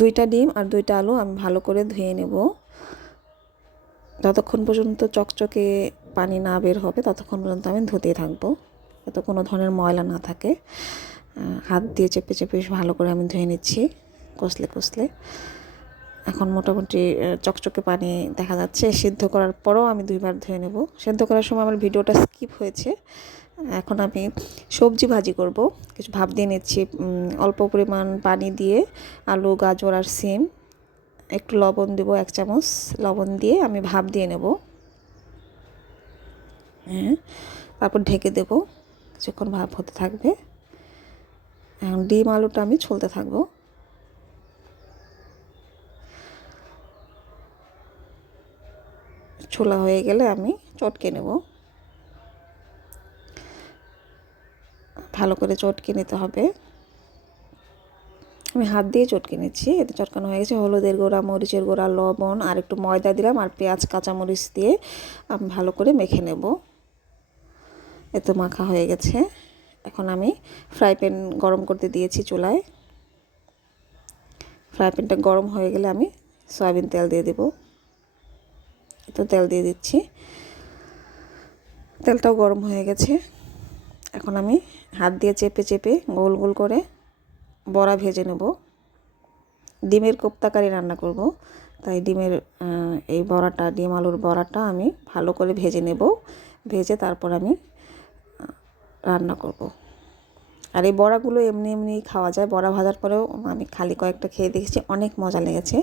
2টা ডিম আর 2টা আলু আমি ভালো করে ধুয়ে নেব। যতক্ষণ পর্যন্ত চকচকে পানি না বের হবে ততক্ষণ পর্যন্ত আমি ধুতেই থাকবো, যাতে কোনো ধরনের ময়লা না থাকে। হাত দিয়ে চেপে চেপে ভালো করে আমি ধুয়ে নিচ্ছি, কষলে কষলে। এখন মোটামুটি চকচকে পানি দেখা যাচ্ছে। সিদ্ধ করার পরও আমি 2বার ধুয়ে নেব। সিদ্ধ করার সময় আমার ভিডিওটা স্কিপ হয়েছে। এখন আমি সবজি ভাজি করব। কিছু ভাপ দিয়ে নিচ্ছি। অল্প পরিমাণ পানি দিয়ে আলু, গাজর আর সিম, একটু লবণ দেবো, 1 চামচ লবণ দিয়ে আমি ভাপ দিয়ে নেব। হ্যাঁ, তারপর ঢেকে দেব, কিছুক্ষণ ভাপ হতে থাকবে। এখন ডিম আলুটা আমি ছুলতে থাকবো। ছোলা হয়ে গেলে আমি চটকে নেব। ভালো করে চটকে নিতে হবে। আমি হাত দিয়ে চটকে নিচ্ছি। এতে চটকানো হয়ে গেছে। হলুদের গুঁড়া, মরিচের গুঁড়া, লবণ আর একটু ময়দা দিলাম, আর পেঁয়াজ কাঁচামরিচ দিয়ে আমি ভালো করে মেখে নেব। এতো মাখা হয়ে গেছে। এখন আমি ফ্রাই প্যান গরম করতে দিয়েছি চুলায়। ফ্রাই প্যানটা গরম হয়ে গেলে আমি সয়াবিন তেল দিয়ে দেব। তো তেল দিয়ে দিচ্ছি। তেলটাও গরম হয়ে গেছে। এখন আমি হাত দিয়ে চেপে চেপে গোল গোল করে বড়া ভেজে নেব। ডিমের কোপ্তাকারি রান্না করব, তাই ডিমের এই বড়াটা, ডিম আলুর বড়াটা আমি ভালো করে ভেজে নেব। ভেজে তারপর আমি রান্না করব। আর এই বড়াগুলো এমনি এমনি খাওয়া যায়। বড়া ভাজার পরেও আমি খালি কয়েকটা খেয়ে দেখেছি, অনেক মজা লেগেছে।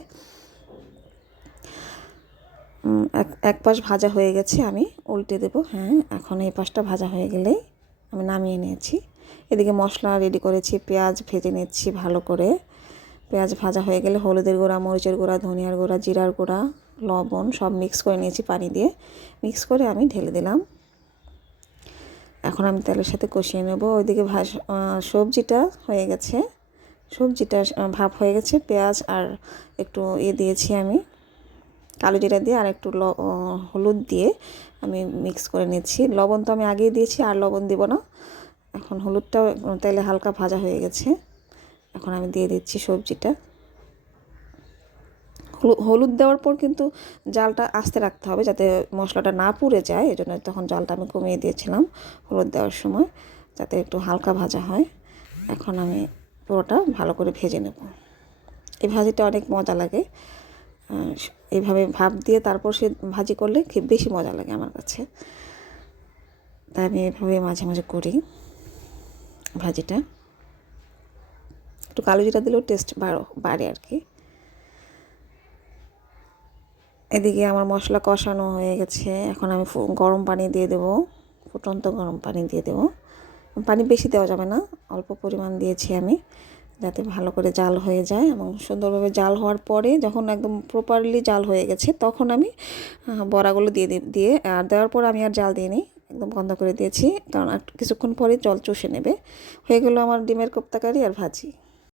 এক পাশ ভাজা হয়ে গেছে, আমি উল্টে দেব। হ্যাঁ, এখন এই পাশটা ভাজা হয়ে গেলেই আমি নামিয়ে নিয়েছি। এদিকে মশলা রেডি করেছি, পেঁয়াজ ভেজে নিচ্ছি ভালো করে। পেঁয়াজ ভাজা হয়ে গেলে হলুদের গুঁড়া, মরিচের গুঁড়া, ধনিয়ার গুঁড়া, জিরার গুঁড়া, লবণ সব মিক্স করে নিয়েছি পানি দিয়ে। মিক্স করে আমি ঢেলে দিলাম। এখন আমি তেলের সাথে কষিয়ে নেব। ওইদিকে সবজিটা হয়ে গেছে। সবজিটা ভাপ হয়ে গেছে। পেঁয়াজ আর একটু দিয়েছি আমি কালো জিরা দিয়ে, আর একটু হলুদ দিয়ে আমি মিক্স করে নিচ্ছি। লবণ তো আমি আগেই দিয়েছি, আর লবণ দিব না। এখন হলুদটাও তেলে হালকা ভাজা হয়ে গেছে। এখন আমি দিয়ে দিচ্ছি সবজিটা। হলুদ দেওয়ার পর কিন্তু জালটা আস্তে রাখতে হবে, যাতে মশলাটা না পুড়ে যায়। এই জন্য তখন জালটা আমি কমিয়ে দিয়েছিলাম হলুদ দেওয়ার সময়, যাতে একটু হালকা ভাজা হয়। এখন আমি পুরোটা ভালো করে ভেজে নেব। এই ভাজিটা অনেক মজা লাগে। এইভাবে ভাপ দিয়ে তারপর সে ভাজি করলে খুব বেশি মজা লাগে আমার কাছে। তাই আমি এভাবে মাঝে মাঝে করি ভাজিটা। একটু কালো জিরা দিলেও টেস্ট বাড়ে আর কি। এদিকে আমার মশলা কষানো হয়ে গেছে। এখন আমি গরম পানি দিয়ে দেবো, ফুটন্ত গরম পানি দিয়ে দেবো। পানি বেশি দেওয়া যাবে না, অল্প পরিমাণ দিয়েছি আমি, যাতে ভালো করে জাল হয়ে যায়। এবং সুন্দরভাবে জাল হওয়ার পরে যখন একদম প্রপারলি জাল হয়ে গেছে, তখন আমি বড়াগুলো দিয়ে আর দেওয়ার পর আমি আর জাল দিইনি, একদম বন্ধ করে দিয়েছি, কারণ কিছুক্ষণ পরে জল চষে নেবে। হয়ে গেল আমার ডিমের কোপ্তা কারি আর ভাজি।